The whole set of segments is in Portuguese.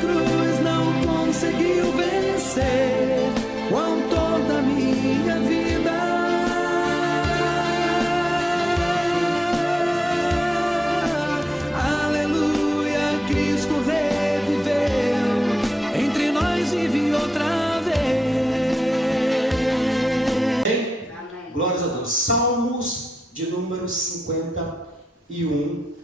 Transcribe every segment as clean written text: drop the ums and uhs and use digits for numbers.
cruz não conseguiu vencer o autor da minha vida. Aleluia, Cristo reviveu, entre nós vive outra vez. Amém. Glórias a Deus. Salmos de número 51.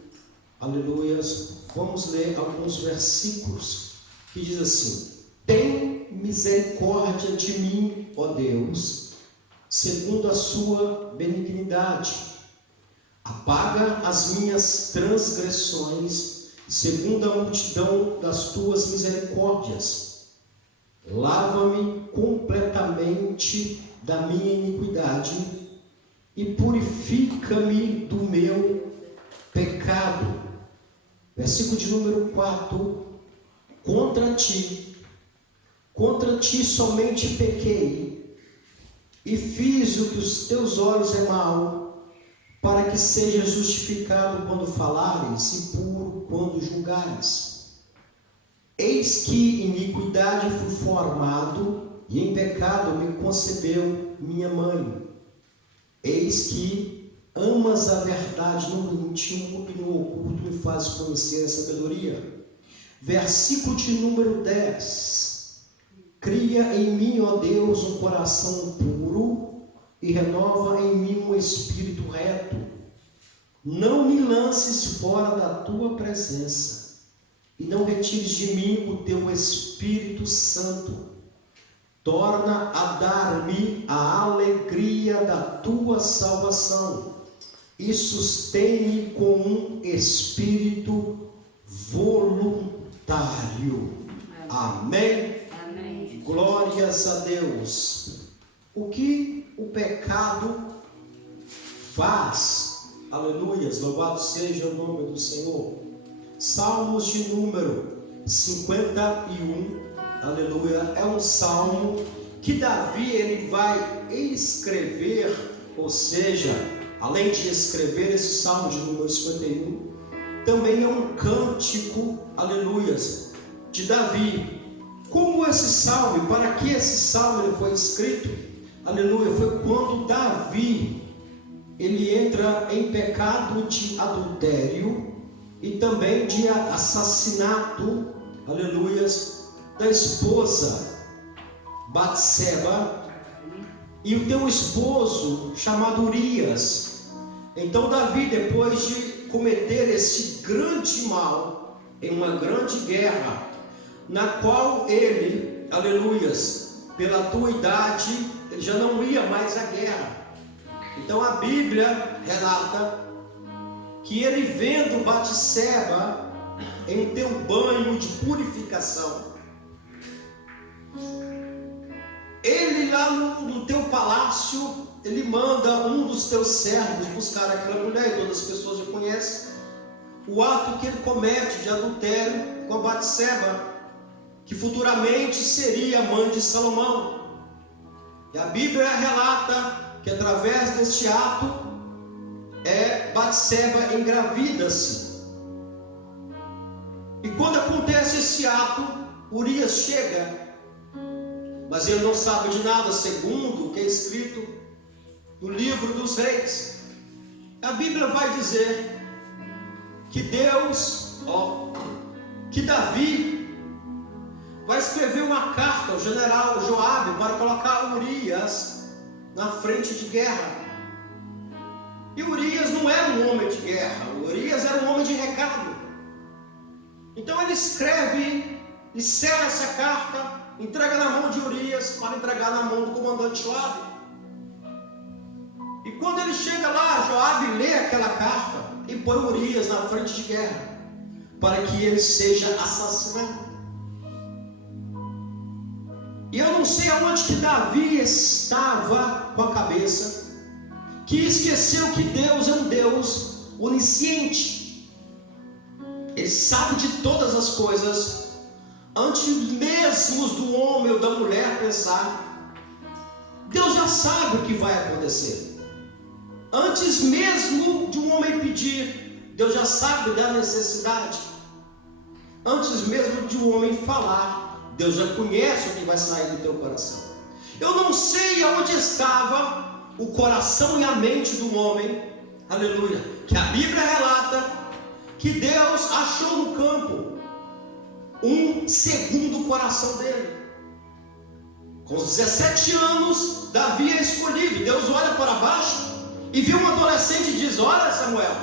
Aleluias. Vamos ler alguns versículos que diz assim: tem misericórdia de mim, ó Deus, segundo a sua benignidade. Apaga as minhas transgressões, segundo a multidão das tuas misericórdias. Lava-me completamente da minha iniquidade e purifica-me do meu pecado. Versículo de número 4: contra ti somente pequei, e fiz o que os teus olhos é mal, para que sejas justificado quando falares e puro quando julgares. Eis que iniquidade fui formado, e em pecado me concebeu minha mãe. Eis que amas a verdade no íntimo e no oculto me fazes conhecer a sabedoria. Versículo de número 10: cria em mim, ó Deus, um coração puro e renova em mim um espírito reto. Não me lances fora da tua presença e não retires de mim o teu Espírito Santo. Torna a dar-me a alegria da tua salvação e sustém-me com um espírito voluntário. Amém? Amém. Glórias a Deus. O que o pecado faz? Aleluias, louvado seja o nome do Senhor. Salmos de número 51. Aleluia, é um salmo que Davi ele vai escrever, ou seja, além de escrever esse salmo de número 51, também é um cântico, aleluias, de Davi. Como esse salmo, e para que esse salmo ele foi escrito, aleluia, foi quando Davi ele entra em pecado de adultério e também de assassinato, aleluias, da esposa Batseba e o teu esposo chamado Urias. Então Davi, depois de cometer esse grande mal em uma grande guerra, na qual ele, aleluias, pela tua idade, ele já não ia mais à guerra. Então a Bíblia relata que ele vendo Batseba em teu banho de purificação, ele lá no teu palácio, ele manda um dos teus servos buscar aquela mulher, e todas as pessoas já conhecem o ato que ele comete de adultério com a Batseba, que futuramente seria mãe de Salomão. E a Bíblia relata que através deste ato Batseba engravida-se. E quando acontece esse ato, Urias chega, mas ele não sabe de nada, segundo o que é escrito no livro dos reis. A Bíblia vai dizer que Deus, que Davi vai escrever uma carta ao general Joabe para colocar Urias na frente de guerra. E Urias não era um homem de guerra, Urias era um homem de recado. Então ele escreve e sela essa carta, entrega na mão de Urias para entregar na mão do comandante Joabe. E quando ele chega lá, Joabe lê aquela carta e põe Urias na frente de guerra para que ele seja assassinado. E eu não sei aonde que Davi estava com a cabeça, que esqueceu que Deus é um Deus onisciente. Ele sabe de todas as coisas, antes mesmo do homem ou da mulher pensar. Deus já sabe o que vai acontecer. Antes mesmo de um homem pedir, Deus já sabe da necessidade. antes mesmo de um homem falar. Deus já conhece o que vai sair do teu coração. Eu não sei aonde estava o coração e a mente do homem, aleluia, que a Bíblia relata que Deus achou no campo um segundo coração dele. Com os 17 anos, Davi é escolhido. Deus olha para baixo e vê um adolescente e diz: olha, Samuel,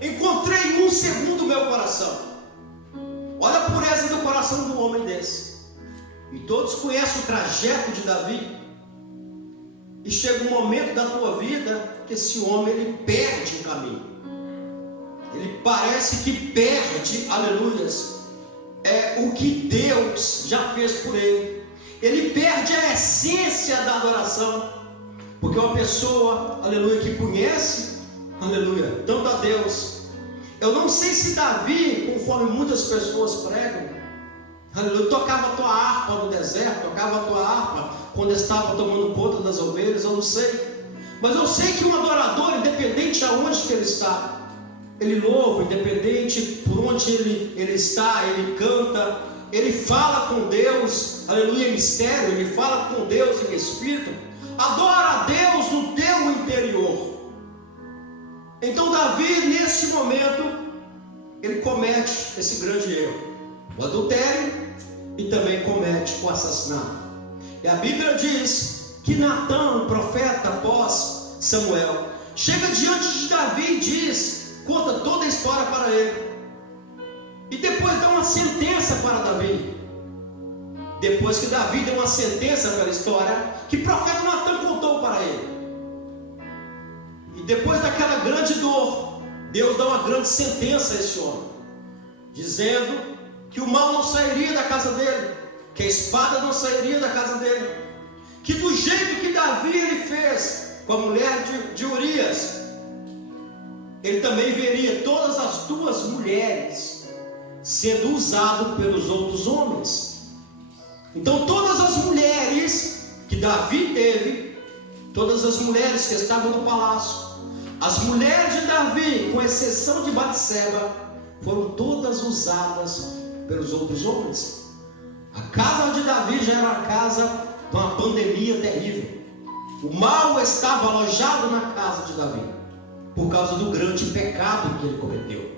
encontrei um segundo meu coração. Olha a pureza do coração do homem desse. E todos conhecem o trajeto de Davi. E chega um momento da tua vida que esse homem ele perde o caminho. Ele parece que perde, aleluias, o que Deus já fez por ele. Ele perde a essência da adoração. Porque uma pessoa, aleluia, que conhece, aleluia, tanto a Deus. Eu não sei se Davi, conforme muitas pessoas pregam, aleluia, tocava a tua harpa no deserto, tocava a tua harpa quando estava tomando conta das ovelhas, eu não sei. Mas eu sei que um adorador, independente aonde que ele está, ele louva, independente por onde ele está, ele canta, ele fala com Deus, aleluia, em mistério, ele fala com Deus em espírito, adora a Deus no teu interior. Então Davi, nesse momento, ele comete esse grande erro, o adultério, e também comete o assassinato. E a Bíblia diz que Natã, o profeta após Samuel, chega diante de Davi e diz, conta toda a história para ele. E depois dá uma sentença para Davi. Depois que Davi deu uma sentença pela história que o profeta Natã contou para ele. E depois daquela grande dor, Deus dá uma grande sentença a esse homem, dizendo que o mal não sairia da casa dele, que a espada não sairia da casa dele, que do jeito que Davi ele fez com a mulher de Urias, ele também veria todas as duas mulheres sendo usado pelos outros homens. Então todas as mulheres que Davi teve, todas as mulheres que estavam no palácio, as mulheres de Davi, com exceção de Batseba, foram todas usadas pelos outros homens. A casa de Davi já era uma casa de uma pandemia terrível. O mal estava alojado na casa de Davi, por causa do grande pecado que ele cometeu,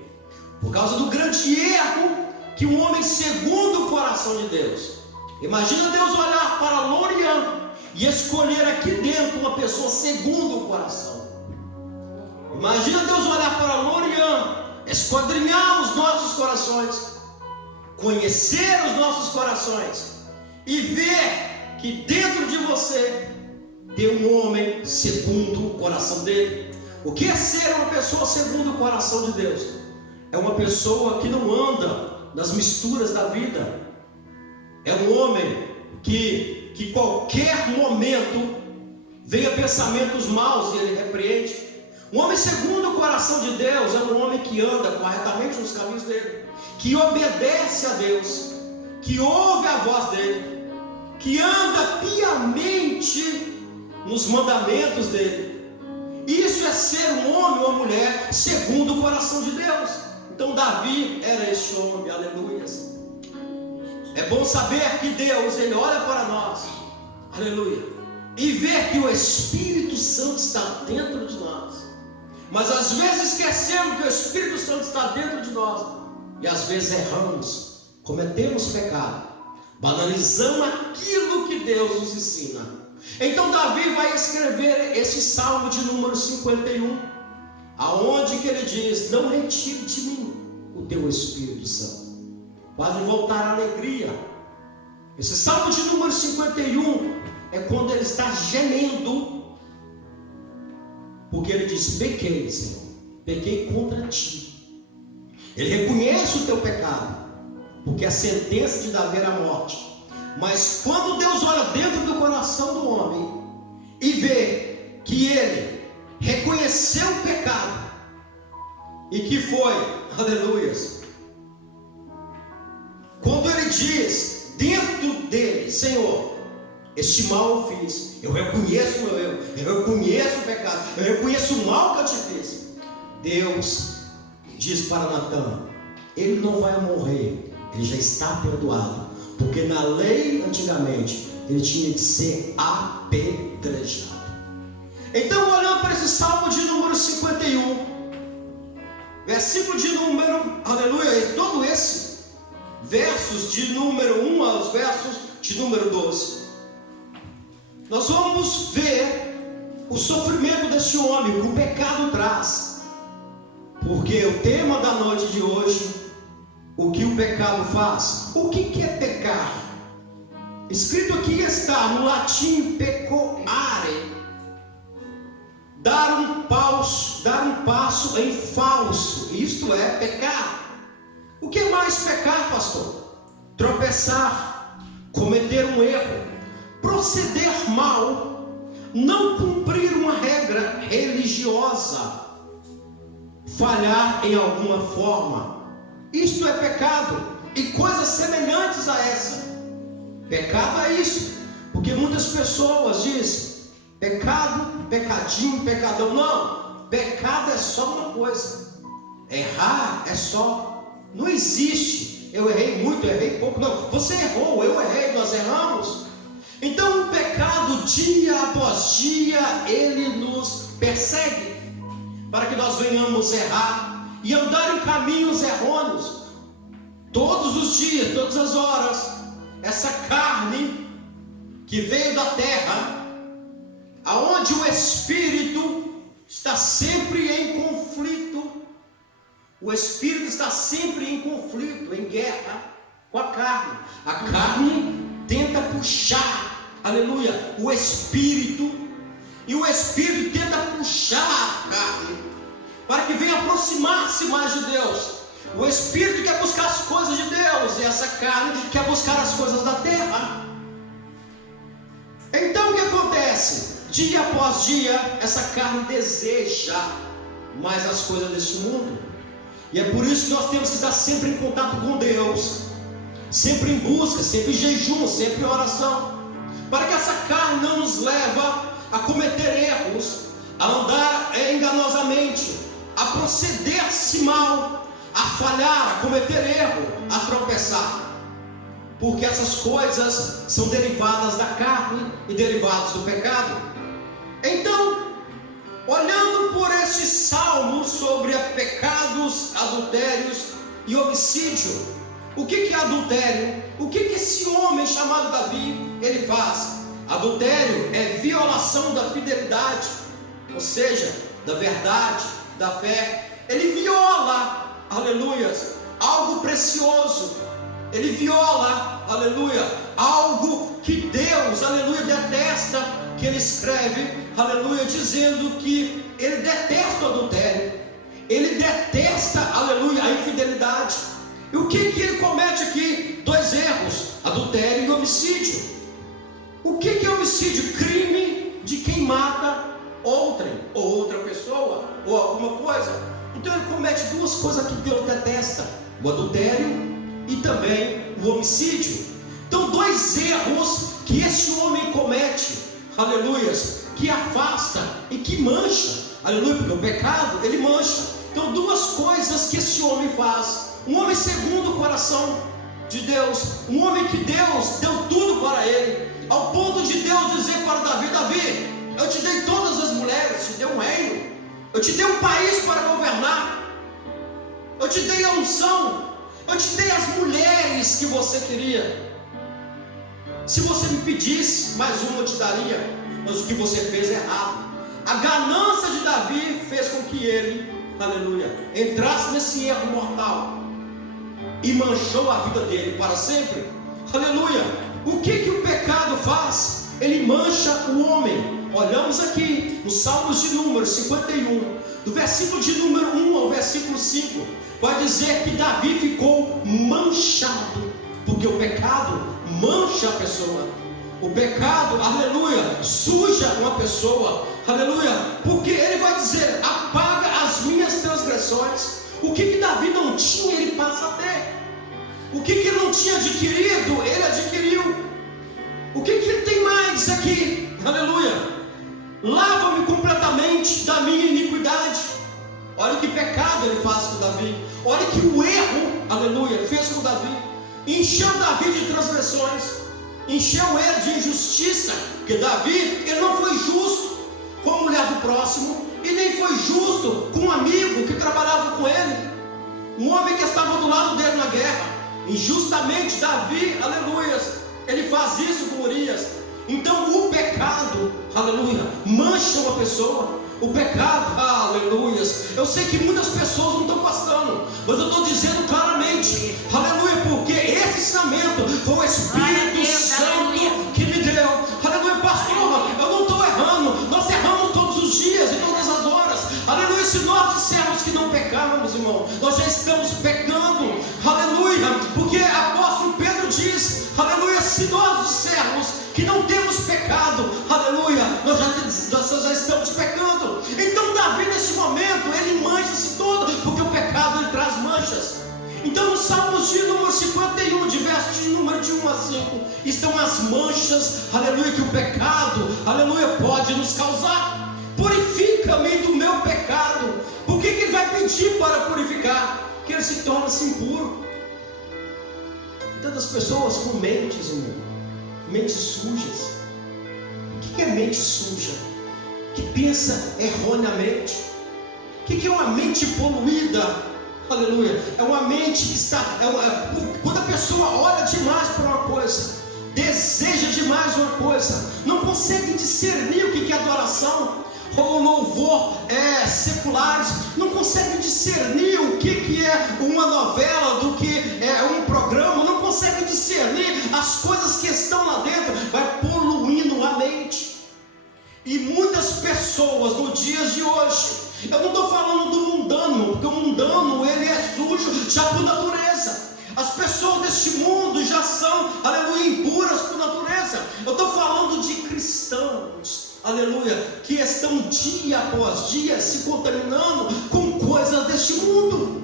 por causa do grande erro que um homem segundo o coração de Deus. Imagina Deus olhar para Lorian e escolher aqui dentro uma pessoa segundo o coração. Imagina Deus olhar para Lorian, esquadrinhar os nossos corações, conhecer os nossos corações e ver que dentro de você tem um homem segundo o coração dele. O que é ser uma pessoa segundo o coração de Deus? É uma pessoa que não anda nas misturas da vida. É um homem que qualquer momento venha pensamentos maus e ele repreende. Um homem segundo o coração de Deus é um homem que anda corretamente nos caminhos dele, que obedece a Deus, que ouve a voz dele, que anda piamente nos mandamentos dele. Isso é ser um homem ou uma mulher segundo o coração de Deus. Então Davi era este homem, aleluias. É bom saber que Deus, ele olha para nós, aleluia, e vê que o Espírito Santo está dentro de nós. Mas às vezes esquecemos que o Espírito Santo está dentro de nós, e às vezes erramos, cometemos pecado, banalizamos aquilo que Deus nos ensina. Então Davi vai escrever esse salmo de número 51, aonde que ele diz: não retire de mim o teu Espírito Santo. Pode voltar a alegria. Esse salmo de número 51 é quando ele está gemendo, porque ele diz: pequei, Senhor, pequei contra ti. Ele reconhece o teu pecado, porque a sentença de Davi era a morte. Mas quando Deus olha dentro do coração do homem e vê que ele reconheceu o pecado e que foi, aleluias, quando ele diz dentro dele: Senhor, este mal eu fiz, eu reconheço o meu erro, eu reconheço o pecado, eu reconheço o mal que eu te fiz. Deus diz para Natã: ele não vai morrer ele já está perdoado, porque na lei antigamente ele tinha que ser apedrejado. Então, olhando para esse Salmo de número 51, versículo de número, aleluia, todo esse versos de número 1 aos versos de número 12, nós vamos ver o sofrimento desse homem, que o pecado traz. Porque o tema da noite de hoje, o que o pecado faz. O que é pecar? Escrito aqui está no latim peccare, dar um passo em falso, isto é pecar. O que mais pecar, pastor? Tropeçar, cometer um erro, proceder mal, não cumprir uma regra religiosa, falhar em alguma forma. Isto é pecado, e coisas semelhantes a essa. Pecado é isso, porque muitas pessoas dizem pecado, pecadinho, pecadão. Não, pecado é só uma coisa, errar é só, não existe eu errei muito, eu errei pouco. Não, você errou, eu errei, nós erramos. Então o pecado, dia após dia, ele nos persegue, para que nós venhamos errar e andar em caminhos errôneos, todos os dias, todas as horas. Essa carne que veio da terra, aonde o espírito está sempre em conflito, o espírito está sempre em conflito, em guerra com a carne. A carne tenta puxar, aleluia, o espírito, e o espírito tenta puxar a carne para que venha aproximar-se mais de Deus. O espírito quer buscar as coisas de Deus, e essa carne quer buscar as coisas da terra. Então o que acontece? Dia após dia, essa carne deseja mais as coisas deste mundo, e é por isso que nós temos que estar sempre em contato com Deus, sempre em busca, sempre em jejum, sempre em oração, para que essa carne não nos leve a cometer erros, a andar enganosamente, a proceder-se mal, a falhar, a cometer erro, a tropeçar, porque essas coisas são derivadas da carne e derivadas do pecado. Então, olhando por este salmo sobre pecados, adultérios e homicídio, o que é adultério? O que esse homem chamado Davi, ele faz? Adultério é violação da fidelidade, ou seja, da verdade, da fé. Ele viola, aleluias, algo precioso. Ele viola, aleluia, algo que Deus, aleluia, detesta, que ele escreve, aleluia, dizendo que ele detesta o adultério, ele detesta, aleluia, a infidelidade. E o que ele comete aqui? Dois erros: adultério e homicídio. O que é homicídio? Crime de quem mata outrem, ou outra pessoa, ou alguma coisa. Então ele comete duas coisas que Deus detesta: o adultério e também o homicídio. Então dois erros que esse homem comete, aleluias, que afasta e que mancha, aleluia, porque o pecado, ele mancha. Então duas coisas que esse homem faz: um homem segundo o coração de Deus, um homem que Deus deu tudo para ele, ao ponto de Deus dizer para Davi: Davi, eu te dei todas as mulheres, te dei um reino, eu te dei um país para governar, eu te dei a unção, eu te dei as mulheres que você queria. Se você me pedisse, mais uma eu te daria. Mas o que você fez é errado. A ganância de Davi fez com que ele, aleluia, entrasse nesse erro mortal e manchou a vida dele para sempre. Aleluia. O que o pecado faz? Ele mancha o homem. Olhamos aqui no Salmos de número 51, do versículo de número 1 ao versículo 5, vai dizer que Davi ficou manchado, porque o pecado mancha a pessoa. O pecado, aleluia, suja uma pessoa, aleluia, porque ele vai dizer: apaga as minhas transgressões. O que Davi não tinha, ele passa a ter. O que ele não tinha adquirido, ele adquiriu. O que ele tem mais aqui? Aleluia. Lava-me completamente da minha iniquidade. Olha que pecado ele faz com Davi. Olha que o erro, aleluia, fez com Davi. encheu Davi de transgressões, encheu ele de injustiça, porque Davi, ele não foi justo com a mulher do próximo, e nem foi justo com um amigo que trabalhava com ele, um homem que estava do lado dele na guerra. Injustamente Davi, aleluia, ele faz isso com Urias. Então o pecado, aleluia, mancha uma pessoa. O pecado, aleluia. Eu sei que muitas pessoas não estão gostando, mas eu estou dizendo claramente, aleluia, porque esse ensinamento foi o Espírito Santo que me deu. Aleluia, pastor, eu não estou errando, nós erramos todos os dias e todas as horas. Aleluia, se nós dissermos que não pecamos, irmão, nós já estamos pecando. Aleluia, porque apóstolo Pedro diz, aleluia, se nós dissermos que não temos pecado, aleluia, nós já estamos pecando. Então Davi, neste momento, ele mancha-se todo, porque o pecado ele traz manchas. Então no Salmos de número 51, de verso de número de 1 a 5, estão as manchas, aleluia, que o pecado, aleluia, pode nos causar. Purifica-me do meu pecado. Por que ele vai pedir para purificar? Que ele se torna-se impuro. Tantas pessoas com mentes, irmão, mentes sujas. O que é mente suja? Que pensa erroneamente. O que é uma mente poluída? Aleluia. É uma mente que está, quando a pessoa olha demais para uma coisa, deseja demais uma coisa, não consegue discernir o que é adoração ou louvor seculares, não consegue discernir o que é uma novela do que é um programa, não consegue discernir as coisas que estão lá dentro, vai poluindo a mente. E muitas pessoas no dia de hoje, eu não estou falando do mundano, porque o mundano ele é sujo já por natureza. As pessoas deste mundo já são, aleluia, impuras por natureza. Eu estou falando de cristãos, aleluia, que estão dia após dia se contaminando com coisas deste mundo.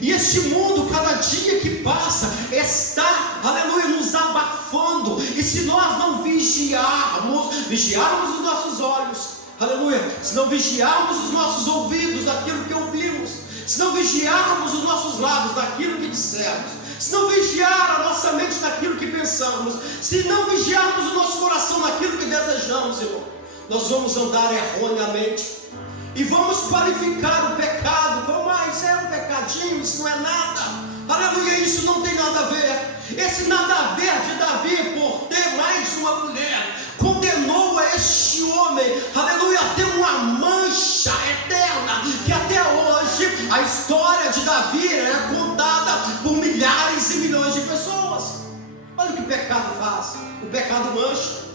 E este mundo, cada dia que passa, está, aleluia, nos abafando. E se nós não vigiarmos os nossos olhos, aleluia, se não vigiarmos os nossos ouvidos daquilo que ouvimos, se não vigiarmos os nossos lábios daquilo que dissemos, se não vigiar a nossa mente daquilo que pensamos, se não vigiarmos o nosso coração daquilo que desejamos, irmão, nós vamos andar erroneamente e vamos qualificar o pecado como, isso é um pecadinho, isso não é nada, aleluia, isso não tem nada a ver. Esse nada a ver de Davi por ter mais uma mulher condenou a este homem, aleluia, a ter uma mancha eterna, que até hoje a história de Davi é contada por milhares e milhões de pessoas. Olha o que o pecado faz, o pecado mancha.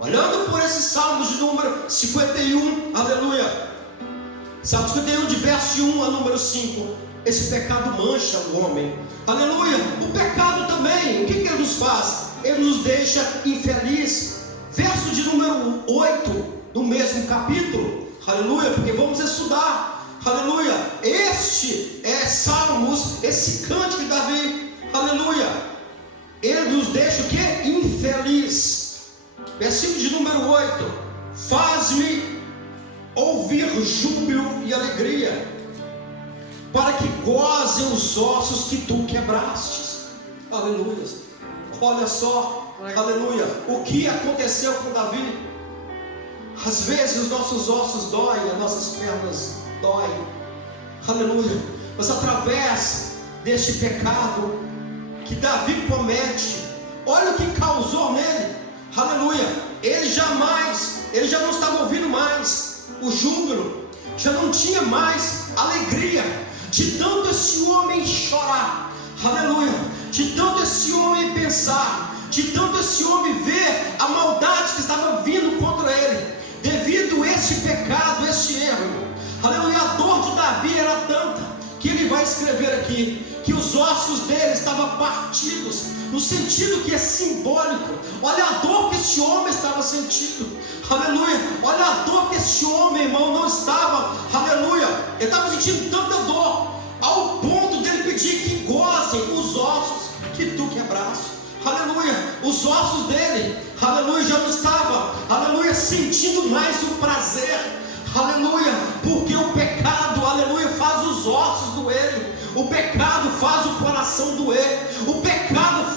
Olhando por esses Salmos de número 51, aleluia, Salmo 51 de verso de 1 a número 5, esse pecado mancha o homem, aleluia. O pecado também, o que ele nos faz? Ele nos deixa infeliz. Verso de número 8 do mesmo capítulo, aleluia, porque vamos estudar, aleluia, este é Salmos, esse cântico de Davi, aleluia, ele nos deixa o que? Infeliz. Versículo de número 8: faz-me ouvir júbilo e alegria, para que gozem os ossos que tu quebrastes. Aleluia. Olha só, aleluia, o que aconteceu com Davi. Às vezes os nossos ossos doem, as nossas pernas doem, aleluia, mas através deste pecado que Davi comete, olha o que causou nele, aleluia. Ele já não estava ouvindo mais o júbilo, já não tinha mais alegria, de tanto esse homem chorar, aleluia, de tanto esse homem pensar, de tanto esse homem ver a maldade que estava vindo contra ele, devido a este pecado, este erro, aleluia. A dor de Davi era tanta, que ele vai escrever aqui, que os ossos dele estavam partidos, no sentido que é simbólico. Olha a dor que esse homem estava sentindo, aleluia, olha a dor que esse homem, irmão, não estava, aleluia, ele estava sentindo tanta dor, ao ponto dele pedir que gozem os ossos que tu quebraste, aleluia. Os ossos dele, aleluia, já não estava, aleluia, sentindo mais o prazer, aleluia, porque o pecado, aleluia, faz os ossos doerem, o pecado faz o coração doer, o pecado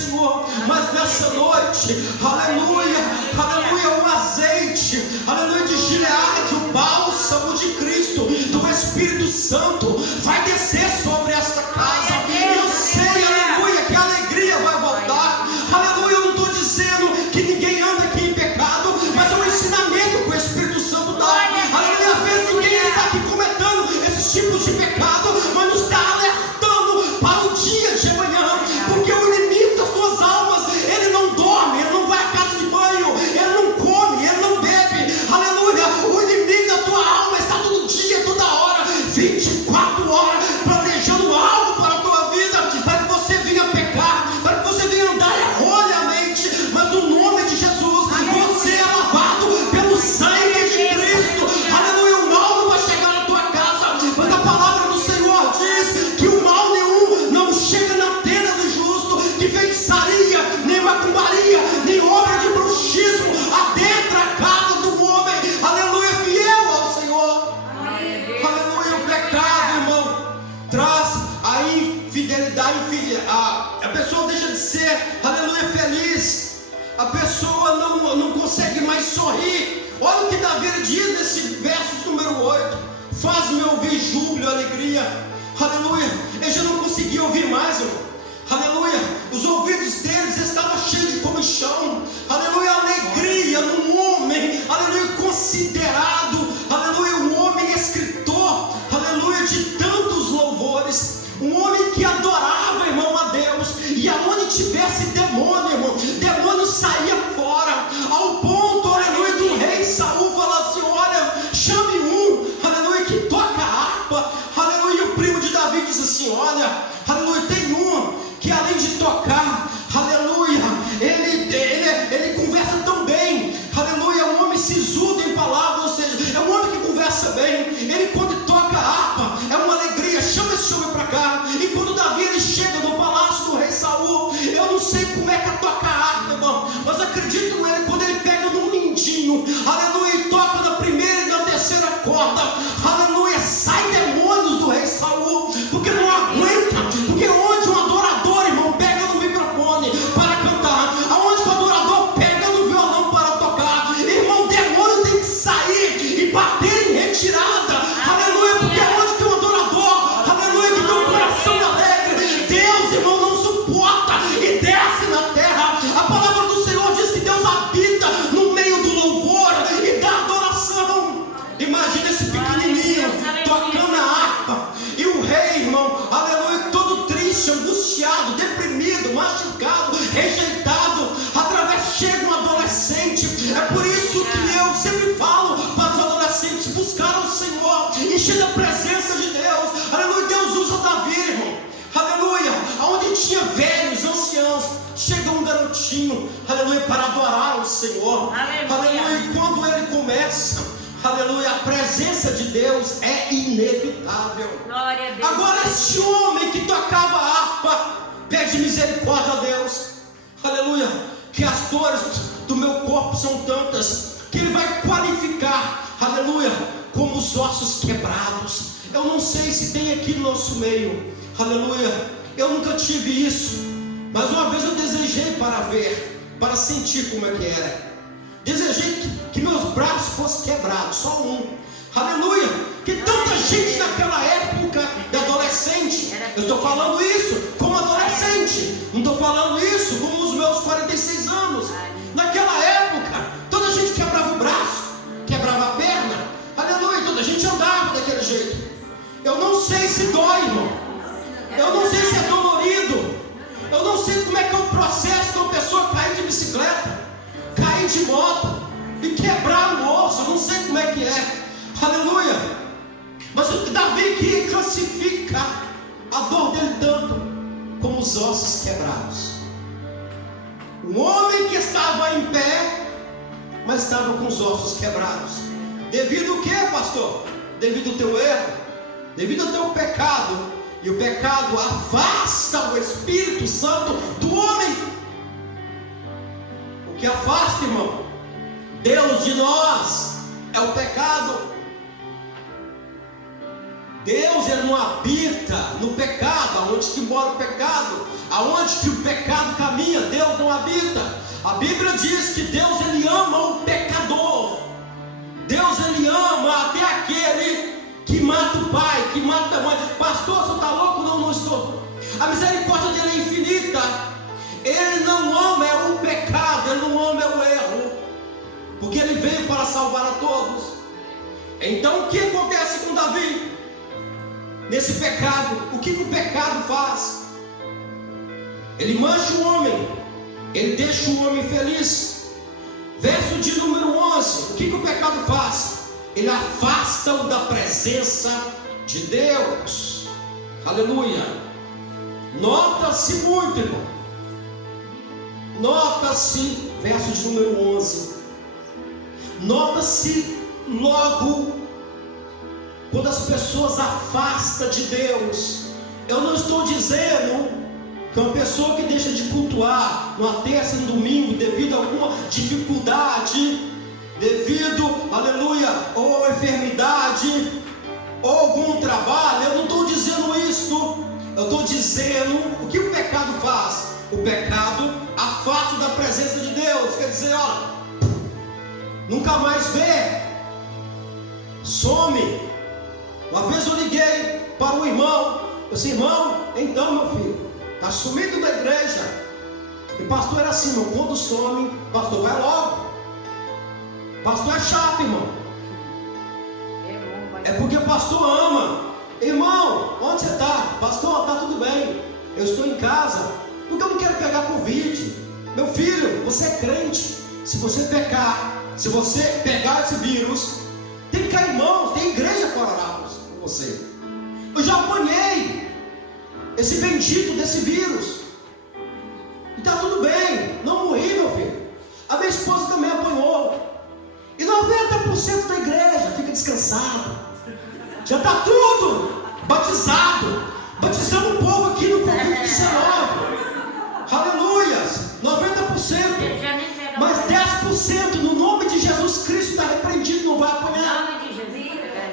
Senhor. Mas nessa noite, aleluia, aleluia, o azeite, aleluia, de Gileade, o bálsamo de Cristo, do Espírito Santo, vai descer sobre esta casa. E eu sei, aleluia, que a alegria vai voltar. Aleluia, eu não estou dizendo que ninguém anda aqui em pecado, mas é um ensinamento que o Espírito Santo dá. Aleluia, às vezes ninguém está aqui cometendo esses tipos de pecado, mas nos está alertando para o dia de amanhã, porque o inimigo das tuas almas, ele não dorme, ele não vai à casa de banho, ele não come, ele não bebe. Aleluia, o inimigo da tua alma está todo dia, toda hora, 24 horas, planejando algo para a tua vida, para que você venha pecar, para que você venha andar erroneamente. Mas no nome de Jesus, você é lavado pelo sangue de Cristo. Aleluia, o mal não vai chegar na tua casa, mas a palavra do Senhor diz que o mal nenhum não chega na tenda do justo, que feitiçaria, nem macumbaria, nem obra de bruxismo adentra a casa do homem. Aleluia, fiel ao Senhor. Aleluia, o pecado, irmão, traz a infidelidade. A pessoa deixa de ser, aleluia, feliz. A pessoa não consegue mais sorrir. Olha o que Davi diz nesse verso número 8: faz-me ouvir júbilo e alegria. Aleluia, ele já não conseguia ouvir mais, irmão. Aleluia, os ouvidos deles estavam cheios de comichão. Aleluia, alegria num homem, aleluia, considerado, aleluia, um homem escritor, aleluia, de tantos louvores. Um homem que adorava, irmão, a Deus. E aonde tivesse demônio, irmão, demônio saía fora. Ao ponto, aleluia, do rei Saul falar assim: olha, chame aleluia, que toca a harpa. Aleluia, o primo de Davi disse assim: olha, aleluia, tem que além de tocar, aleluia, ele conversa tão bem. Aleluia, é um homem sisudo em palavras, ou seja, é um homem que conversa bem. Ele, quando toca a harpa, é uma alegria. Chama esse homem para cá. E quando Davi ele chega no palácio do rei Saul, eu não sei como é que toca a harpa, irmão, mas acredito nele, quando ele pega num mindinho, aleluia, e toca na primeira e na terceira corda, aleluia, sai demônios do rei Saul, porque não aguenta. Porque onde um adorador, irmão, pega no microfone para cantar, aonde o adorador pega no violão para tocar, irmão, demônio tem que sair e bater em retirada. Aleluia, porque onde tem um adorador, aleluia, que tem um coração alegre, Deus, irmão, não suporta e desce na terra. A palavra do Senhor diz que Deus habita no meio do louvor e da adoração. Imagina esse pequenininho tocando a harpa, e o rei, irmão, aleluia, todo triste, angustiado, deprimido, machucado, rejeitado. Através chega um adolescente. É por isso que eu sempre falo para os adolescentes buscar o Senhor, encher da presença de Deus. Aleluia, Deus usa Davi, irmão. Aleluia, aonde tinha velhos, anciãos, chega um garotinho, aleluia, para adorar o Senhor. Aleluia, e quando ele começa, aleluia, a presença de Deus é inevitável. Glória a Deus. Agora este homem que tocava a harpa pede misericórdia a Deus. Aleluia, que as dores do meu corpo são tantas que ele vai qualificar, aleluia, como os ossos quebrados. Eu não sei se tem aqui no nosso meio, aleluia, eu nunca tive isso, mas uma vez eu desejei para ver, para sentir como é que era. Desejei que meus braços fossem quebrados, só um. Aleluia, que tanta gente naquela época de adolescente, eu estou falando isso como adolescente, não estou falando isso como os meus 46 anos. Naquela época, toda a gente quebrava o braço, quebrava a perna, aleluia, toda a gente andava daquele jeito. Eu não sei se dói, irmão, eu não sei se é dolorido, eu não sei como é que é o processo de uma pessoa cair de bicicleta, cair de moto e quebrar o osso, eu não sei como é que é. Aleluia, mas o que Davi aqui classifica a dor dele tanto como os ossos quebrados. Um homem que estava em pé, mas estava com os ossos quebrados. Devido ao que, pastor? Devido ao teu erro, devido ao teu pecado. E o pecado afasta o Espírito Santo do homem. O que afasta, irmão, Deus de nós é o pecado. Deus ele não habita no pecado, aonde que mora o pecado, aonde que o pecado caminha, Deus não habita. A Bíblia diz que Deus ele ama o pecador. Deus ele ama até aquele que mata o pai, que mata a mãe. Pastor, você está louco? Não, não estou. A misericórdia dele é infinita. Ele não ama o pecado, ele não ama o erro, porque ele veio para salvar a todos. Então o que acontece com Davi? Nesse pecado, o que o pecado faz? Ele mancha o homem, ele deixa o homem feliz. Verso de número 11, o que o pecado faz? Ele afasta-o da presença de Deus. Aleluia. Nota-se muito, irmão. Nota-se, verso de número 11. Nota-se logo quando as pessoas afastam de Deus. Eu não estou dizendo que uma pessoa que deixa de cultuar numa terça e no domingo devido a alguma dificuldade, devido, aleluia, ou enfermidade, ou algum trabalho, eu não estou dizendo isso. Eu estou dizendo o que o pecado faz. O pecado afasta da presença de Deus. Quer dizer, olha, nunca mais vê, some. Uma vez eu liguei para o irmão, eu disse: irmão, então meu filho, está sumido da igreja. E pastor era assim, irmão, quando some, pastor vai logo. Pastor é chato, irmão. É porque pastor ama. Irmão, onde você está? Pastor, está tudo bem, eu estou em casa, porque eu não quero pegar Covid. Meu filho, você é crente. Se você pecar, se você pegar esse vírus, tem que cair mãos, tem igreja para orar por você. Eu já apanhei esse bendito desse vírus, e está tudo bem, não morri, meu filho. A minha esposa também apanhou. E 90% da igreja fica descansado. Já está tudo batizado. Batizamos o povo aqui no Covid-19. Aleluias, 90%. Mas 10% no nome de Jesus Cristo está repreendido, não vai apanhar.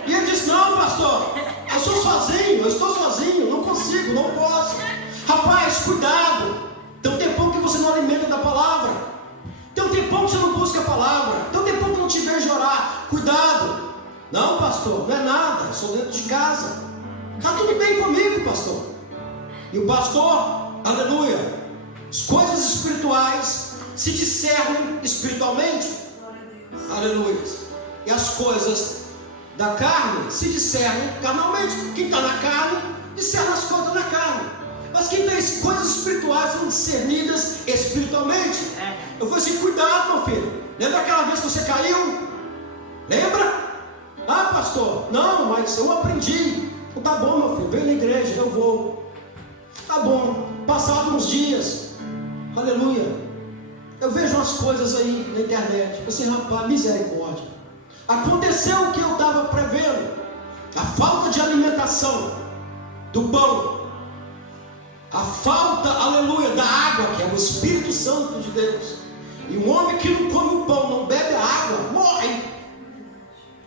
E ele disse: não, pastor, eu sou sozinho, eu estou sozinho, não consigo, não posso. Rapaz, cuidado. Tem um tempão que você não alimenta da palavra. Tem um tempão que você não busca a palavra. Tem um tempão que não te vejo orar. Cuidado. Não, pastor, não é nada, sou dentro de casa. Está tudo bem comigo, pastor. E o pastor, aleluia, as coisas espirituais se discernem espiritualmente. Aleluia. E as coisas da carne se discernem carnalmente. Quem está na carne, discerne as coisas da carne. Mas quem tem coisas espirituais são discernidas espiritualmente. Eu falei assim: cuidado, meu filho. Lembra aquela vez que você caiu? Lembra? Ah, pastor, não, mas eu aprendi. Tá bom, meu filho, vem na igreja, eu vou. Tá bom. Passados uns dias, aleluia, eu vejo umas coisas aí na internet. Eu sei, rapaz, misericórdia. Aconteceu o que eu estava prevendo. A falta de alimentação do pão, a falta, aleluia, da água, que é o Espírito Santo de Deus. E um homem que não come o pão, não bebe a água, morre.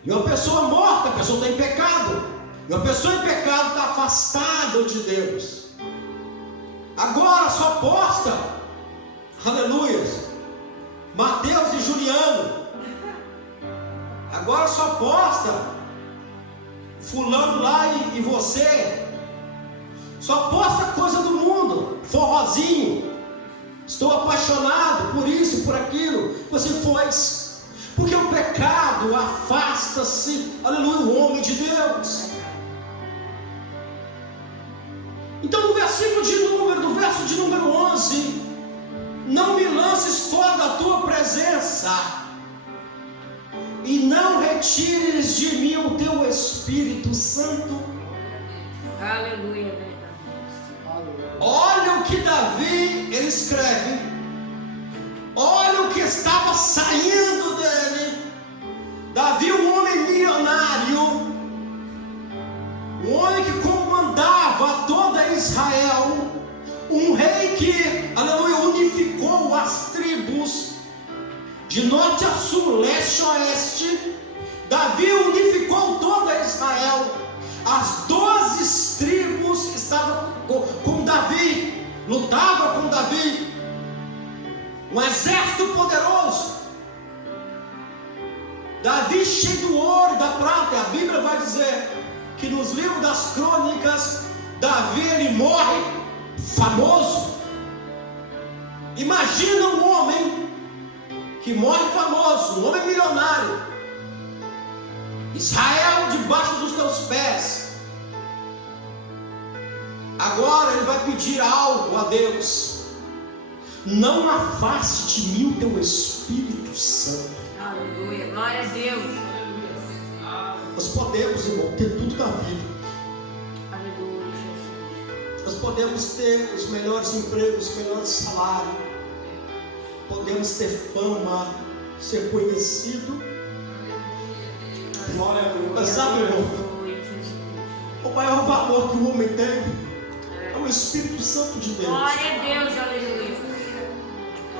E uma pessoa morta, a pessoa está em pecado. E uma pessoa em pecado está afastada de Deus. Agora só posta, aleluia, Mateus e Juliano. Agora só posta fulano lá e você. Só posta coisa do mundo, forrozinho. Estou apaixonado por isso, por aquilo. Você foi. Porque o pecado afasta-se, aleluia, o homem de Deus. Então no verso de número 11, não me lances fora da tua presença, e não retires de mim o teu Espírito Santo. Aleluia. Olha o que Davi, ele escreve. Olha o que estava saindo dele. Davi, um homem milionário, um homem que comandava toda Israel, um rei que, aleluia, unificou as tribos de norte a sul, leste a oeste. Davi unificou toda Israel, as exército poderoso. Davi cheio do ouro e da prata. A Bíblia vai dizer que nos livros das crônicas, Davi ele morre famoso. Imagina um homem que morre famoso, um homem milionário. Israel debaixo dos teus pés. Agora ele vai pedir algo a Deus. Não afaste de mim o teu Espírito Santo. Aleluia, glória a Deus. Nós podemos, irmão, ter tudo na vida. Aleluia, Jesus. Nós podemos ter os melhores empregos, os melhores salários. Podemos ter fama, ser conhecido. Glória a Deus. Mas sabe, irmão, o maior valor que o homem tem é o Espírito Santo de Deus. Glória a Deus, aleluia.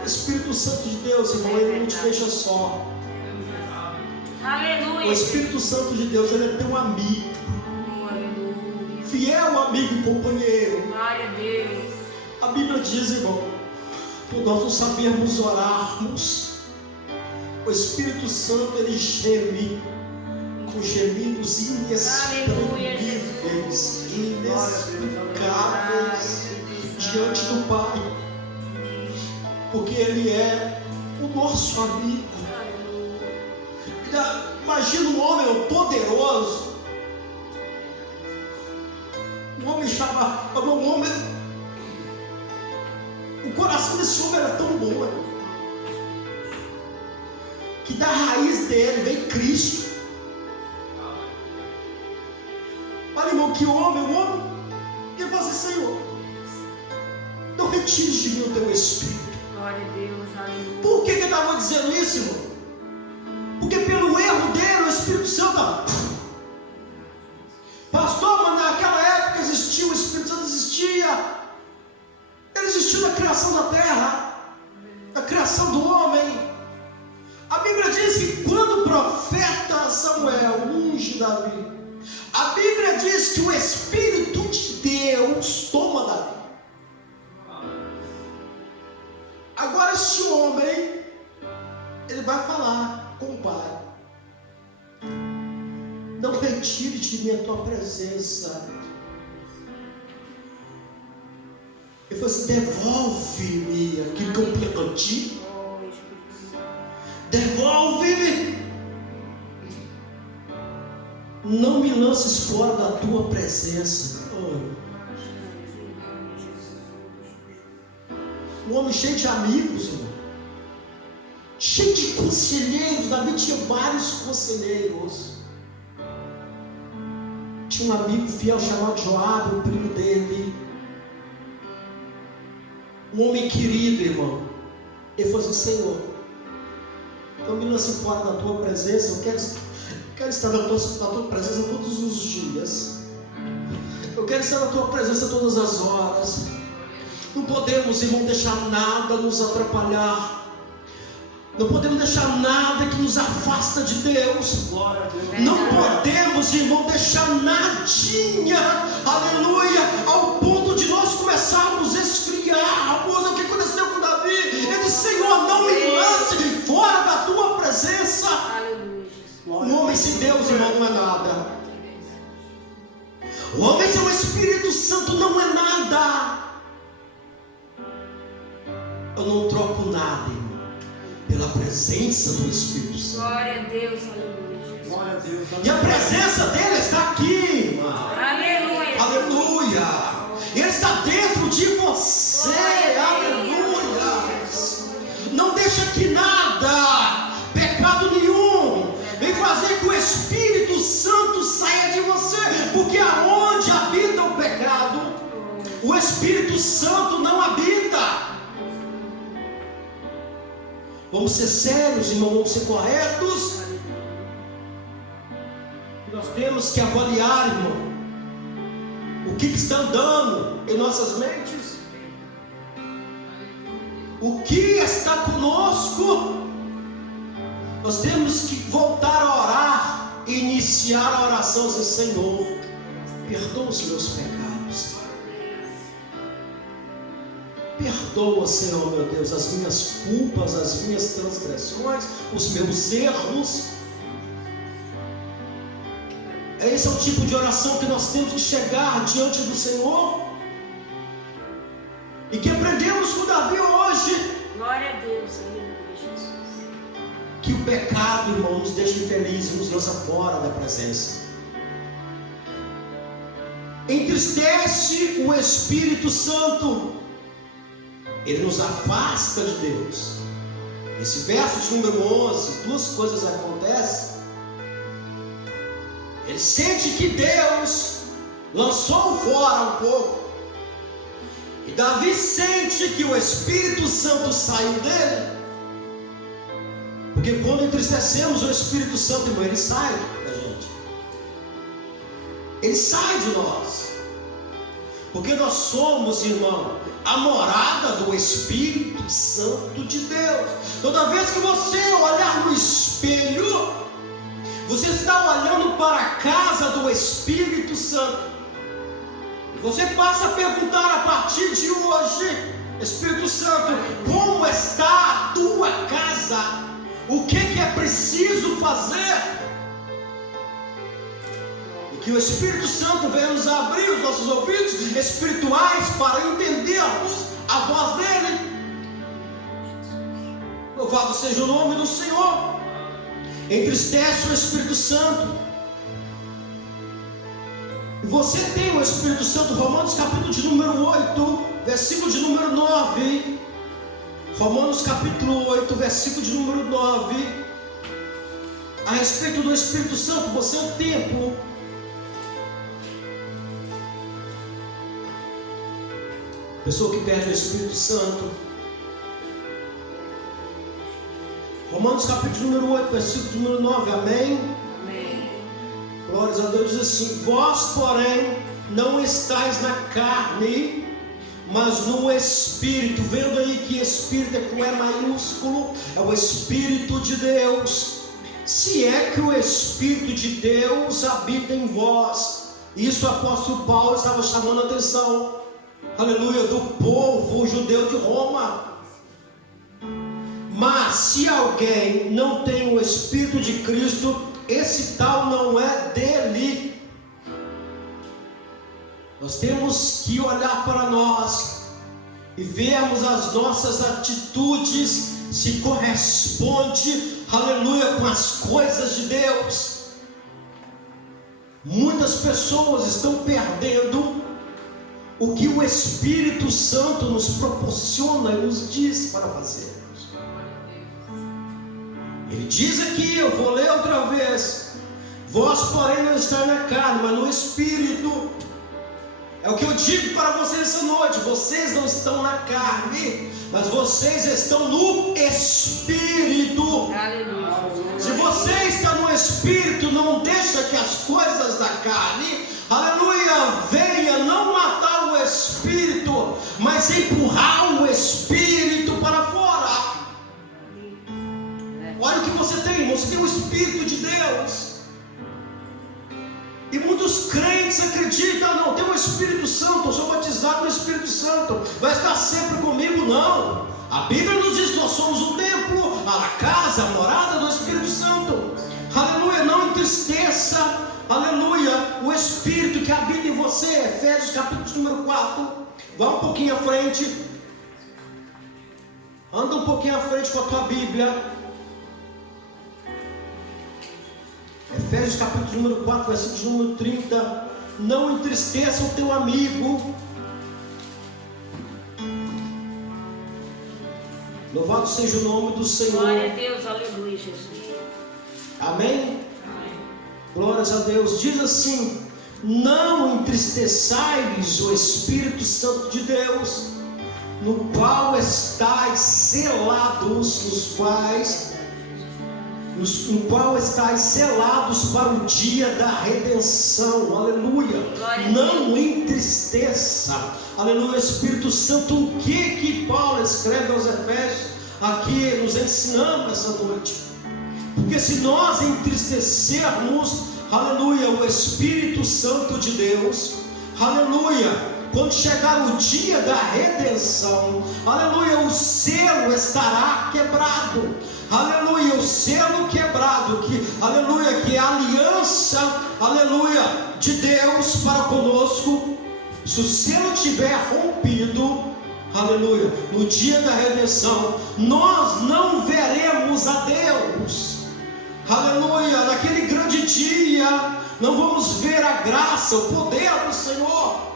O Espírito Santo de Deus, irmão, ele não te deixa só. Aleluia. O Espírito Santo de Deus, ele é teu amigo. Aleluia. Fiel amigo e companheiro. Glória a Deus. A Bíblia diz, irmão, por nós não sabermos orarmos, o Espírito Santo, ele geme com gemidos inexprimíveis, inexplicáveis diante do Pai, porque ele é o nosso amigo. Imagina um homem poderoso, um homem, o coração desse homem era tão bom, que da raiz dele vem Cristo. Olha, irmão, que homem, ele fala assim: Senhor, não retires de mim o teu Espírito. Glória a Deus, aleluia. Por que ele estava dizendo isso, irmão? Porque pelo erro dele, o Espírito Santo, pastor, mas naquela época existia, o Espírito Santo existia. Ele existiu na criação da terra, na criação do homem. A Bíblia diz que quando o profeta Samuel unge Davi, a Bíblia diz que o Espírito de Deus toma Davi. Agora esse homem, ele vai falar com o Pai: não retire de mim a tua presença. Ele falou assim: devolve-me aquilo que eu plantei. Devolve-me. Não me lances fora da tua presença. Um homem cheio de amigos, irmão, cheio de conselheiros. Davi tinha vários conselheiros. Tinha um amigo fiel chamado Joabe, o primo dele. Um homem querido, irmão. Ele falou assim: Senhor, não me lance fora da tua presença. Eu quero estar na tua presença todos os dias. Eu quero estar na tua presença todas as horas. Não podemos, irmão, deixar nada nos atrapalhar. Não podemos deixar nada que nos afasta de Deus. Não podemos, irmão, deixar nadinha, aleluia, ao ponto de nós começarmos a esfriar. O que aconteceu com Davi? Ele disse: Senhor, não me lance fora da tua presença. Um homem sem Deus, irmão, não é nada. O homem sem o Espírito Santo não é nada. Eu não troco nada, irmão, pela presença do Espírito Santo. Glória a Deus, aleluia. Glória a Deus. E a presença dele está aqui, irmão. Aleluia. Aleluia. Ele está dentro de você. Aleluia. Não deixa que nada, pecado nenhum, vem fazer que o Espírito Santo saia de você. Porque aonde habita o pecado, o Espírito Santo não habita. Vamos ser sérios, irmão, vamos ser corretos. Nós temos que avaliar, irmão, o que está andando em nossas mentes, o que está conosco. Nós temos que voltar a orar e iniciar a oração assim: Senhor, perdoa os meus pecados. Perdoa, Senhor meu Deus, as minhas culpas, as minhas transgressões, os meus erros. Esse é o tipo de oração que nós temos que chegar diante do Senhor. E que aprendemos com Davi hoje. Glória a Deus, aleluia, Jesus. Que o pecado, irmão, nos deixa infelizes, nos lança fora da presença. Entristece o Espírito Santo. Ele nos afasta de Deus. Esse verso de número 11, duas coisas acontecem. Ele sente que Deus lançou fora um pouco. E Davi sente que o Espírito Santo saiu dele. Porque quando entristecemos o Espírito Santo, irmão, ele sai da gente. Ele sai de nós. Porque nós somos, irmão, a morada do Espírito Santo de Deus. Toda vez que você olhar no espelho, você está olhando para a casa do Espírito Santo. E você passa a perguntar a partir de hoje: Espírito Santo, como está a tua casa? O que é preciso fazer? E que o Espírito Santo venha nos abrir os nossos ouvidos espirituais para entendermos a voz dele. Louvado seja o nome do Senhor. Entristece o Espírito Santo. E você tem o Espírito Santo, Romanos capítulo de número 8, versículo de número 9. Romanos capítulo 8, versículo de número 9. A respeito do Espírito Santo, você é o templo. Pessoa que perde o Espírito Santo. Romanos capítulo número 8, versículo número 9, amém? Amém. Glórias a Deus, diz assim: vós, porém, não estáis na carne, mas no Espírito. Vendo aí que Espírito é com E maiúsculo, é o Espírito de Deus. Se é que o Espírito de Deus habita em vós. Isso o apóstolo Paulo estava chamando a atenção, aleluia, do povo judeu de Roma. Mas se alguém não tem o Espírito de Cristo, esse tal não é dele. Nós temos que olhar para nós e vermos as nossas atitudes se corresponde, aleluia, com as coisas de Deus. Muitas pessoas estão perdendo o que o Espírito Santo nos proporciona e nos diz para fazer. Ele diz aqui, eu vou ler outra vez: vós, porém, não estáis na carne, mas no Espírito. É o que eu digo para vocês essa noite: vocês não estão na carne, mas vocês estão no Espírito. Aleluia. Se você está no Espírito, não deixa que as coisas da carne, aleluia, venha não matar o Espírito, mas empurrar o Espírito para fora. Olha o que você tem, irmão. Você tem o Espírito de Deus. E muitos crentes acreditam: não, tem o Espírito Santo, eu sou batizado no Espírito Santo, vai estar sempre comigo. Não, a Bíblia nos diz que nós somos o templo, a casa, a morada do Espírito Santo. Aleluia, não entristeça, aleluia, o Espírito que habita em você. Efésios capítulo número 4. Vá um pouquinho à frente. Anda um pouquinho à frente com a tua Bíblia. Efésios capítulo número 4, versículo número 30. Não entristeça o teu amigo. Louvado seja o nome do Senhor. Glória a Deus, aleluia, Jesus. Amém? Glórias a Deus. Diz assim: não entristeçais o Espírito Santo de Deus, no qual estáis selados, no qual estáis selados para o dia da redenção. Aleluia. Não entristeça, aleluia, Espírito Santo. O que Paulo escreve aos Efésios aqui nos ensinando essa noite? Porque se nós entristecermos, aleluia, o Espírito Santo de Deus, aleluia, quando chegar o dia da redenção, aleluia, o selo estará quebrado, aleluia, o selo quebrado, aleluia, que é a aliança, aleluia, de Deus para conosco. Se o selo tiver rompido, aleluia, no dia da redenção, nós não veremos a Deus, aleluia, naquele grande dia, não vamos ver a graça, o poder do Senhor.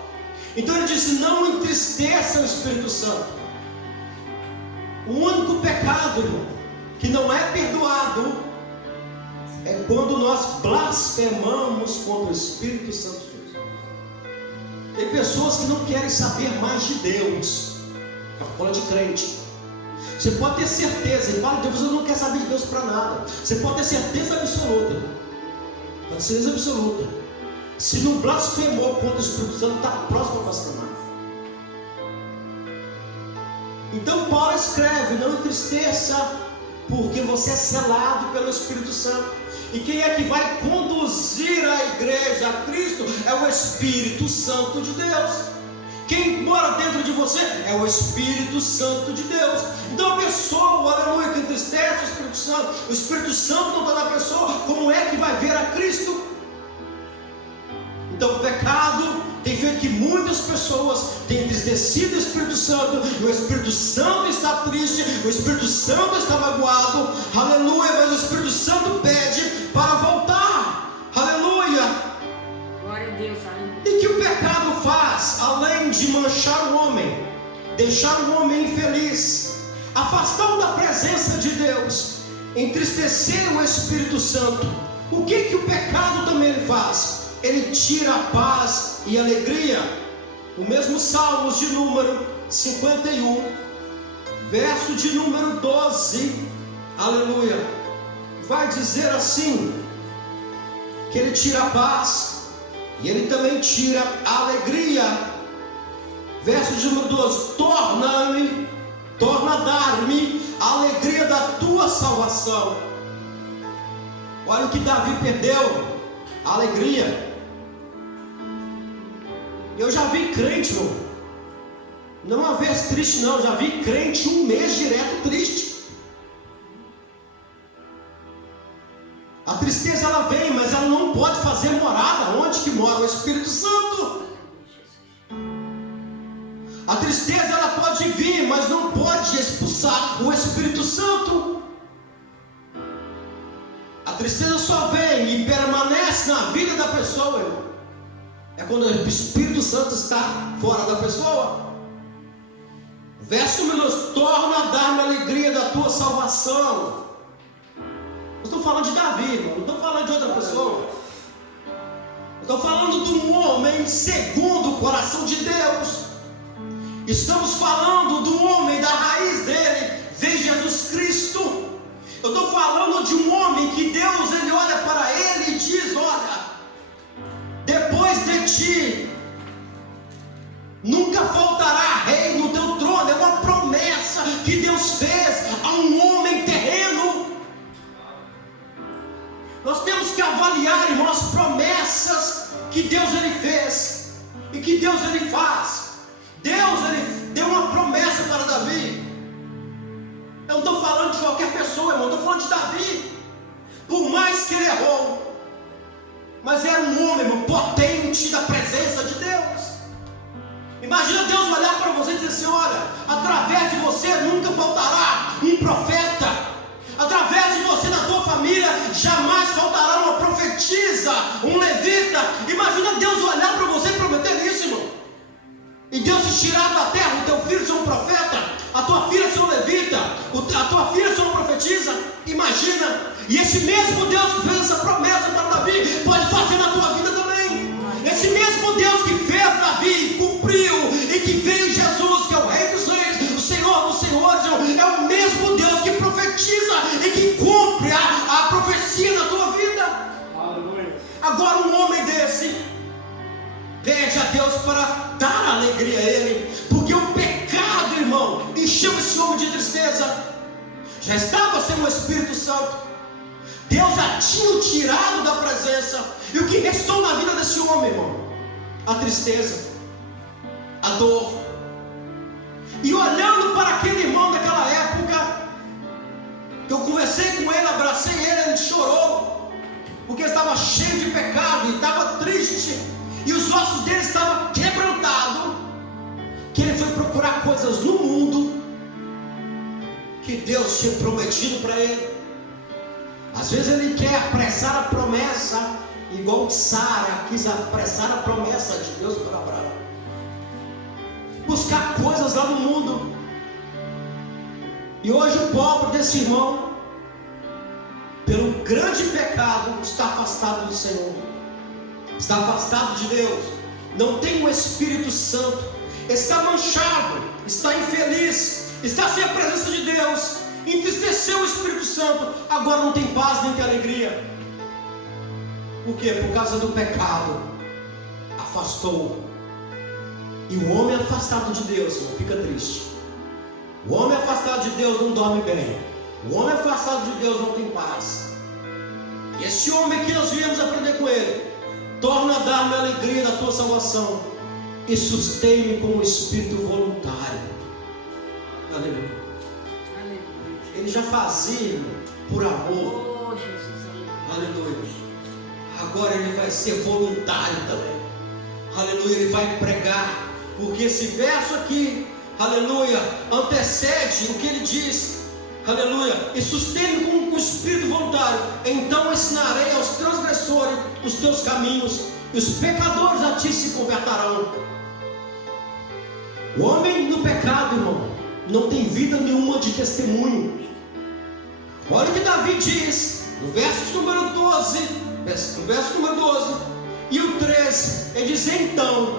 Então ele disse: não entristeça o Espírito Santo. O único pecado, irmão, que não é perdoado é quando nós blasfemamos contra o Espírito Santo de Deus. Tem pessoas que não querem saber mais de Deus. Fala de crente. Você pode ter certeza, e fala de Deus, você não quer saber de Deus para nada. Você pode ter certeza absoluta. Pode ter certeza absoluta. Se não blasfemou contra o Espírito Santo, está próximo a blasfemar. Então Paulo escreve: não entristeça, porque você é selado pelo Espírito Santo. E quem é que vai conduzir a igreja a Cristo? É o Espírito Santo de Deus. Quem mora dentro de você é o Espírito Santo de Deus. Então a pessoa, aleluia, que entristece o Espírito Santo não está na pessoa, como é que vai ver a Cristo? Então o pecado tem feito que muitas pessoas tenham entristecido o Espírito Santo, e o Espírito Santo está triste, o Espírito Santo está magoado, aleluia, mas o Espírito Santo pede para voltar, aleluia. Glória a Deus, aleluia. E que o pecado faz, além de manchar o homem, deixar o homem infeliz, afastá-lo da presença de Deus, entristecer o Espírito Santo, o que o pecado também faz? Ele tira a paz e a alegria. O mesmo Salmos de número 51, verso de número 12, aleluia, vai dizer assim, que ele tira a paz e ele também tira a alegria. Verso de número 12: torna a dar-me a alegria da tua salvação. Olha o que Davi perdeu: a alegria. Eu já vi crente, irmão, não uma vez triste não, já vi crente um mês direto triste. A tristeza ela vem, mas ela não pode fazer morada. Onde que mora o Espírito Santo? A tristeza ela pode vir, mas não pode expulsar o Espírito Santo. A tristeza só vem e permanece na vida da pessoa, irmão, é quando o Espírito Santo está fora da pessoa. Verso número 2: torna a dar-me a alegria da tua salvação. Eu estou falando de Davi, irmão, não estou falando de outra pessoa. Eu estou falando de um homem segundo o coração de Deus. Estamos falando do homem, da raiz dele vem Jesus Cristo. Eu estou falando de um homem que Deus, ele olha para ele e diz: olha, depois de ti nunca faltará rei no teu trono. É uma promessa que Deus fez a um homem terreno. Nós temos que avaliar, irmão, as promessas que Deus ele fez e que Deus ele faz. Deus ele deu uma promessa para Davi. Eu não estou falando de qualquer pessoa, irmão, eu estou falando de Davi. Por mais que ele errou, mas era um homem, irmão, potente da presença de Deus. Imagina Deus olhar para você e dizer assim: olha, através de você nunca faltará um profeta, através de você, na tua família, jamais faltará uma profetisa, um levita. Imagina Deus olhar para você e prometer isso, irmão. E Deus te tirar da terra, o teu filho ser um profeta, a tua filha ser um levita, a tua filha ser uma profetisa. Imagina. E esse mesmo Deus que fez essa promessa para Davi pode fazer na tua vida também. Esse mesmo Deus que fez Davi, cumpriu, e que veio Jesus, que é o Rei dos Reis, o Senhor dos Senhores, é o mesmo Deus que profetiza e que cumpre a profecia na tua vida. Aleluia. Agora um homem desse pede a Deus para dar alegria a ele, porque o pecado, irmão, encheu esse homem de tristeza. Já estava sem o Espírito Santo, Deus já tinha o tirado da presença, e o que restou na vida desse homem, irmão? A tristeza. dor. E olhando para aquele irmão daquela época, que eu conversei com ele, abracei ele chorou, porque estava cheio de pecado e estava triste, e os ossos dele estavam quebrantados, que ele foi procurar coisas no mundo que Deus tinha prometido para ele. Às vezes ele quer apressar a promessa, igual Sara quis apressar a promessa de Deus para Abraão, buscar coisas lá no mundo. E hoje o pobre desse irmão, pelo grande pecado, está afastado do Senhor, está afastado de Deus, não tem o Espírito Santo, está manchado, está infeliz, está sem a presença de Deus, entristeceu o Espírito Santo, agora não tem paz nem tem alegria. Por quê? Por causa do pecado, afastou. E o homem afastado de Deus não fica triste. O homem afastado de Deus não dorme bem. O homem afastado de Deus não tem paz. E esse homem que nós viemos aprender com ele, torna a dar-me a alegria da tua salvação e sustém-me com o espírito voluntário. Aleluia. Ele já fazia por amor. Oh, Jesus, Aleluia. Agora ele vai ser voluntário também. Aleluia. Ele vai pregar, porque esse verso aqui, aleluia, antecede o que ele diz. Aleluia. E sustente com o espírito voluntário. Então ensinarei aos transgressores os teus caminhos, e os pecadores a ti se converterão. O homem no pecado, irmão, não tem vida nenhuma de testemunho. Olha o que Davi diz no verso número 12, e o 13, ele diz: então,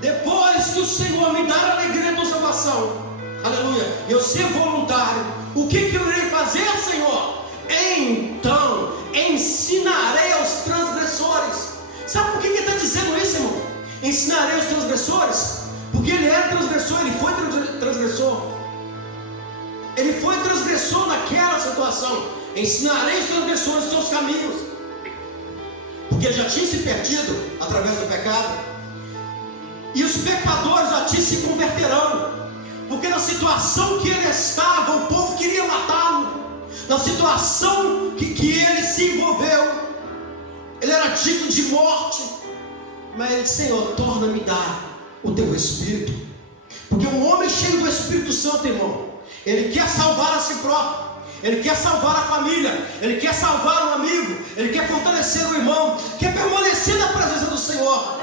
depois que o Senhor me dar a alegria da tua salvação, aleluia, eu ser voluntário, o que eu irei fazer, Senhor? Então ensinarei aos transgressores. Sabe por que ele está dizendo isso, irmão? Ensinarei aos transgressores, porque ele era transgressor, ele foi transgressor. Ele foi transgressor naquela situação. Ensinarei os transgressores os seus caminhos, porque ele já tinha se perdido através do pecado. E os pecadores a ti se converterão, porque na situação que ele estava, o povo queria matá-lo. Na situação que ele se envolveu, ele era digno de morte. Mas ele disse: Senhor, torna-me dar o teu Espírito. Porque um homem cheio do Espírito Santo, irmão, ele quer salvar a si próprio, ele quer salvar a família, ele quer salvar um amigo, ele quer fortalecer o irmão, quer permanecer na presença do Senhor.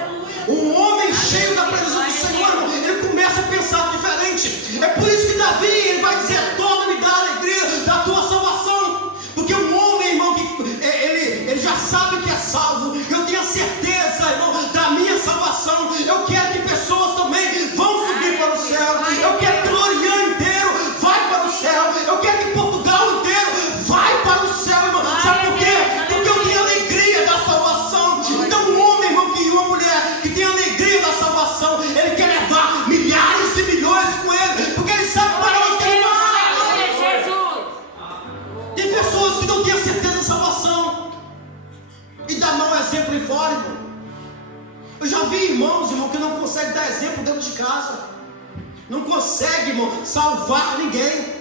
Um homem cheio da presença do Senhor, irmão, ele começa a pensar diferente. É por isso que Davi, ele vai dizer: torna-me dar a alegria da tua salvação. Porque um homem, irmão, que ele já sabe que é salvo. Eu tenho a certeza, irmão, da minha salvação. Eu quero que pessoas também vão subir para o céu. Eu quero que o Lorian inteiro vai para o céu. Eu quero que Portugal inteiro vai para o céu, irmão. Sabe por quê? Porque eu tenho a alegria da salvação. Então um homem, irmão, e uma mulher que tem a alegria da salvação, ele quer levar milhares e milhões com ele, porque ele sabe para onde ele vai. Tem pessoas que não têm a certeza da salvação e dá mau exemplo em fora, irmão. Eu já vi irmãos, irmão, que não conseguem dar exemplo dentro de casa. Não consegue, irmão, salvar ninguém.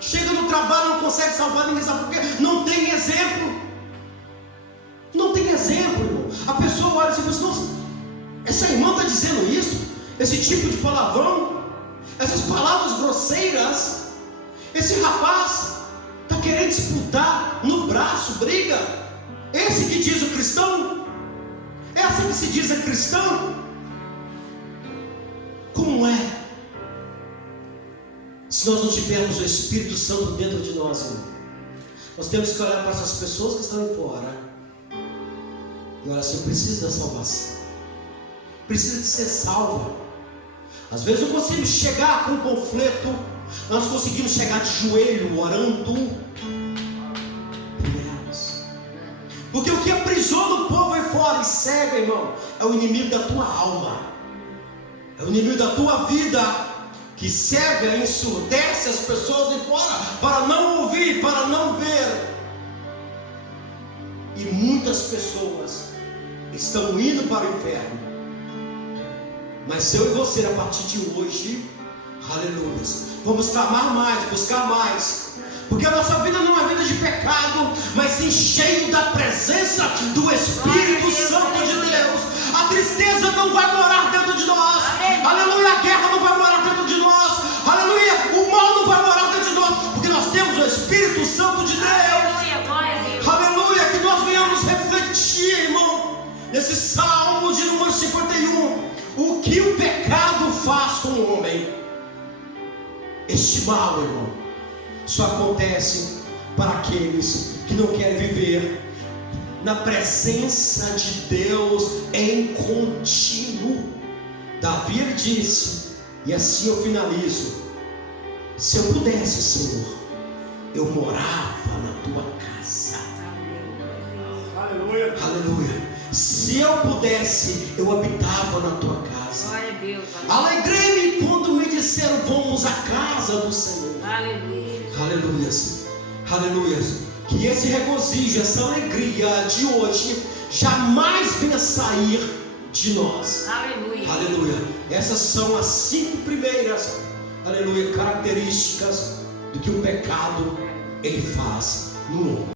Chega no trabalho, não consegue salvar ninguém. Sabe por quê? Não tem exemplo. Não tem exemplo, irmão. A pessoa olha e diz: nossa, essa irmã está dizendo isso? Esse tipo de palavrão, essas palavras grosseiras. Esse rapaz está querendo disputar no braço, briga. Esse que diz o cristão, essa que se diz a cristão. Como é? Se nós não tivermos o Espírito Santo dentro de nós, irmão, nós temos que olhar para essas pessoas que estão aí fora e olhar assim: eu preciso da salvação, precisa de ser salva. Às vezes não conseguimos chegar com um panfleto, nós conseguimos chegar de joelho, orando por elas. Porque o que aprisiona o povo aí fora e cega, irmão, é o inimigo da tua alma, é o inimigo da tua vida, que cega, ensurdece as pessoas de fora, para não ouvir, para não ver. E muitas pessoas estão indo para o inferno Mas eu e você, a partir de hoje, aleluia, vamos clamar mais, buscar mais. Porque a nossa vida não é vida de pecado, mas sim cheio da presença do Espírito Santo de Deus. A tristeza não vai morar dentro de nós. Aleluia, a guerra não vai morar dentro de nós. Aleluia, o mal não vai morar dentro de nós. Porque nós temos o Espírito Santo de Deus. Aleluia, que nós venhamos refletir, irmão, nesse Salmo de número 51. O que o pecado faz com o homem. Este mal, irmão, só acontece para aqueles que não querem viver na presença de Deus em contínuo. Davi, ele disse, e assim eu finalizo: se eu pudesse, Senhor, eu morava na tua casa. Aleluia. Aleluia. Se eu pudesse, eu habitava na tua casa. Glória a Deus. Alegrei-me quando me disseram: vamos à casa do Senhor. Aleluia. Aleluias, aleluias. Que esse regozijo, essa alegria de hoje jamais venha sair de nós. Aleluia. Aleluia. Essas são as 5 primeiras, aleluia, características do que o pecado ele faz no homem.